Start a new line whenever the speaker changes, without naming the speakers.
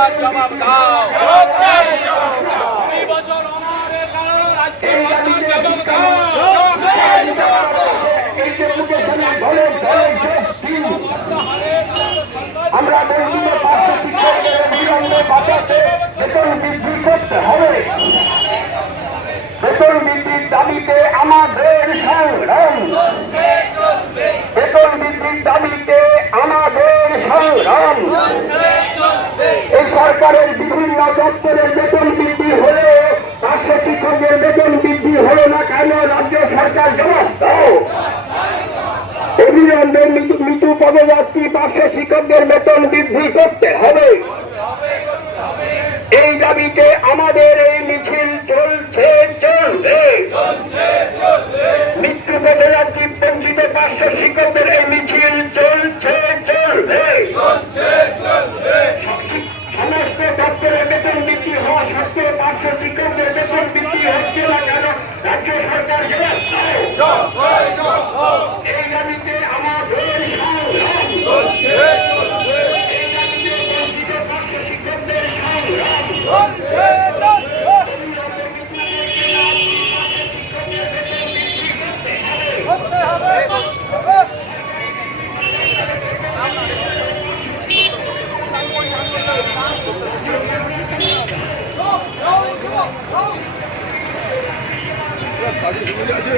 তার জবাব দাও। কুড়ি বছর অনাহারের কারণ রাজ্য সরকার জবাব দাও
আমরা শিক্ষকদের অবিলম্বে বাঁচাতে বেতন বৃদ্ধি করতে হবে। বেতন বৃদ্ধির দাবিতে আমাদের সংগ্রাম বেতন বৃদ্ধির দাবিতে আমাদের সংগ্রাম সরকারের বিভিন্ন দপ্তরের বেতন বৃদ্ধি হলে পার্শ্ব শিক্ষকদের বেতন বৃদ্ধি হলো না কেন রাজ্য সরকার জবাব দাও? পার্শ্ব শিক্ষকদের বেতন বৃদ্ধি করতে হবে। এই দাবিতে আমাদের এই মিছিল চলছে, চলবে। হওয়া সত্ত্বেও পার্শ্ব শিক্ষকদের বেতন বৃদ্ধি হচ্ছে না কেন রাজ্য সরকার
কাজে সুবিধা আছে